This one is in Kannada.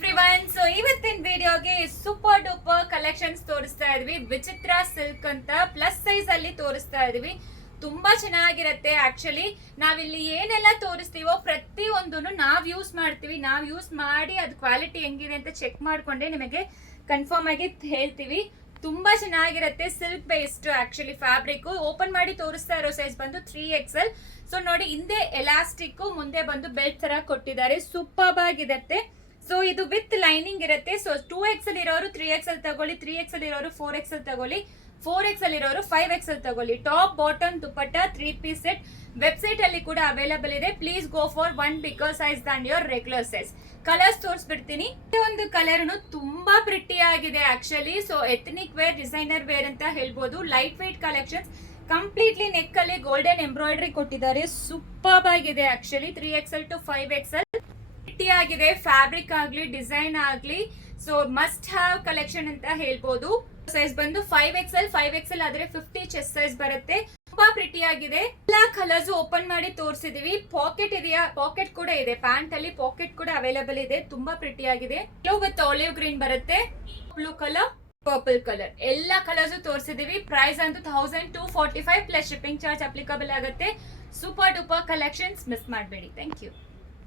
ಎವ್ರಿವನ್. ಸೊ ಇವತ್ತಿನ ವಿಡಿಯೋಗೆ ಸೂಪರ್ ಡೂಪರ್ ಕಲೆಕ್ಷನ್ಸ್ ತೋರಿಸ್ತಾ ಇದೀವಿ. ವಿಚಿತ್ರ ಸಿಲ್ಕ್ ಅಂತ ಪ್ಲಸ್ ಸೈಜ್ ಅಲ್ಲಿ ತೋರಿಸ್ತಾ ಇದೀವಿ. ತುಂಬಾ ಚೆನ್ನಾಗಿರುತ್ತೆ. ಆಕ್ಚುಲಿ ನಾವಿಲ್ಲಿ ಏನೆಲ್ಲ ತೋರಿಸ್ತೀವೋ ಪ್ರತಿಯೊಂದನ್ನು ನಾವ್ ಯೂಸ್ ಮಾಡ್ತೀವಿ. ನಾವ್ ಯೂಸ್ ಮಾಡಿ ಅದ್ ಕ್ವಾಲಿಟಿ ಹೆಂಗಿದೆ ಅಂತ ಚೆಕ್ ಮಾಡ್ಕೊಂಡೆ ನಿಮಗೆ ಕನ್ಫರ್ಮ್ ಆಗಿ ಹೇಳ್ತೀವಿ. ತುಂಬಾ ಚೆನ್ನಾಗಿರುತ್ತೆ. Silk based actually fabric. Open ಮಾಡಿ ತೋರಿಸ್ತಾ ಇರೋ ಸೈಜ್ ಬಂದು 3XL. ಸೊ ನೋಡಿ, ಹಿಂದೆ ಎಲಾಸ್ಟಿಕ್, ಮುಂದೆ ಬಂದು ಬೆಲ್ಟ್ ತರ ಕೊಟ್ಟಿದ್ದಾರೆ. ಸೂಪರ್ ಆಗಿರುತ್ತೆ. ಸೊ ಇದು ವಿತ್ ಲೈನಿಂಗ್ ಇರುತ್ತೆ. ಸೊ 2XL ಇರೋರು 3XL ತಗೊಳ್ಳಿ, 3XL ಇರೋರು 4XL ತಗೊಳ್ಳಿ, 4XL ಇರೋರು 5XL ತಗೊಳ್ಳಿ. Top bottom dupatta 3 piece set website ಅಲ್ಲಿ ಕೂಡ ಅವೈಲಬಲ್ ಇದೆ. Please go for 1 bigger size than your regular size. Colours ತೋರಿಸ್ಬಿಡ್ತೀನಿ. ಒಂದು ಕಲರ್ ತುಂಬಾ ಪ್ರಿಟಿ ಆಗಿದೆ actually. So ethnic wear, designer wear ಅಂತ ಹೇಳ್ಬೋದು. Light weight collections. Completely neck ಅಲ್ಲಿ ಗೋಲ್ಡನ್ ಎಂಬ್ರಾಯ್ಡರಿ ಕೊಟ್ಟಿದ್ದಾರೆ. ಸೂಪರ್ ಆಗಿದೆ ಆಕ್ಚುಲಿ. 3XL ಟು 5XL ಆಗಿದೆ. ಫ್ಯಾಬ್ರಿಕ್ ಆಗ್ಲಿ, ಡಿಸೈನ್ ಆಗ್ಲಿ, ಸೊ ಮಸ್ಟ್ ಹ್ಯಾವ್ ಕಲೆಕ್ಷನ್ ಅಂತ ಹೇಳ್ಬೋದು. ಸೈಜ್ ಬಂದು 5XL ಆದ್ರೆ 50 ಚೆಸ್ಟ್ ಸೈಜ್ ಬರುತ್ತೆ. ತುಂಬಾ ಪ್ರಿಟಿ ಆಗಿದೆ. ಎಲ್ಲಾ ಕಲರ್ಸ್ ಓಪನ್ ಮಾಡಿ ತೋರಿಸಿದೀವಿ. ಪಾಕೆಟ್ ಇದೆಯಾ? ಪಾಕೆಟ್ ಕೂಡ ಇದೆ. ಪ್ಯಾಂಟ್ ಅಲ್ಲಿ ಪಾಕೆಟ್ ಕೂಡ ಅವೈಲಬಲ್ ಇದೆ. ತುಂಬಾ ಪ್ರಿಟಿ ಆಗಿದೆ. ವಿತ್ ಆಲಿವ್ ಗ್ರೀನ್ ಬರುತ್ತೆ, ಬ್ಲೂ ಕಲರ್, ಪರ್ಪಲ್ ಕಲರ್, ಎಲ್ಲಾ ಕಲರ್ಸ್ ತೋರಿಸಿದೀವಿ. ಪ್ರೈಸ್ ಅಂತೂ 1245 ಪ್ಲಸ್ ಶಿಪ್ಪಿಂಗ್ ಚಾರ್ಜ್ ಅಪ್ಲಿಕಬಲ್ ಆಗುತ್ತೆ. ಸೂಪರ್ ಡೂಪರ್ ಕಲೆಕ್ಷನ್ಸ್ ಮಿಸ್ ಮಾಡಬೇಡಿ. Thank you.